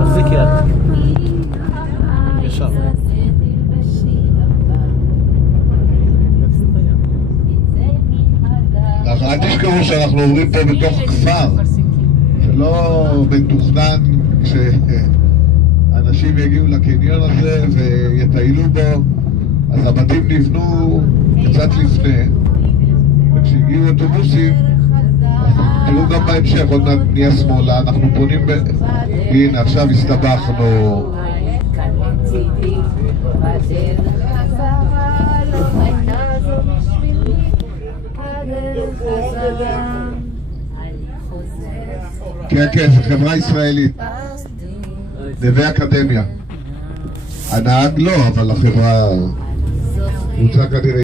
מחזיק יד ישר אל תשכחו שאנחנו עוברים פה בתוך כפר, זה לא מתוכנן שאנשים יגיעו לקניון הזה ויטיילו בו. אז הבתים נבנו קצת לפני, וכשהגיעו אוטובוסים, תראו גם בהמשך, עוד מעט נהיה שמאלה, אנחנו פונים הנה עכשיו הסתבכנו. כן, כן, זו חברה ישראלית, נווה אקדמיה. הנהג לא, אבל החברה רוצה כנראה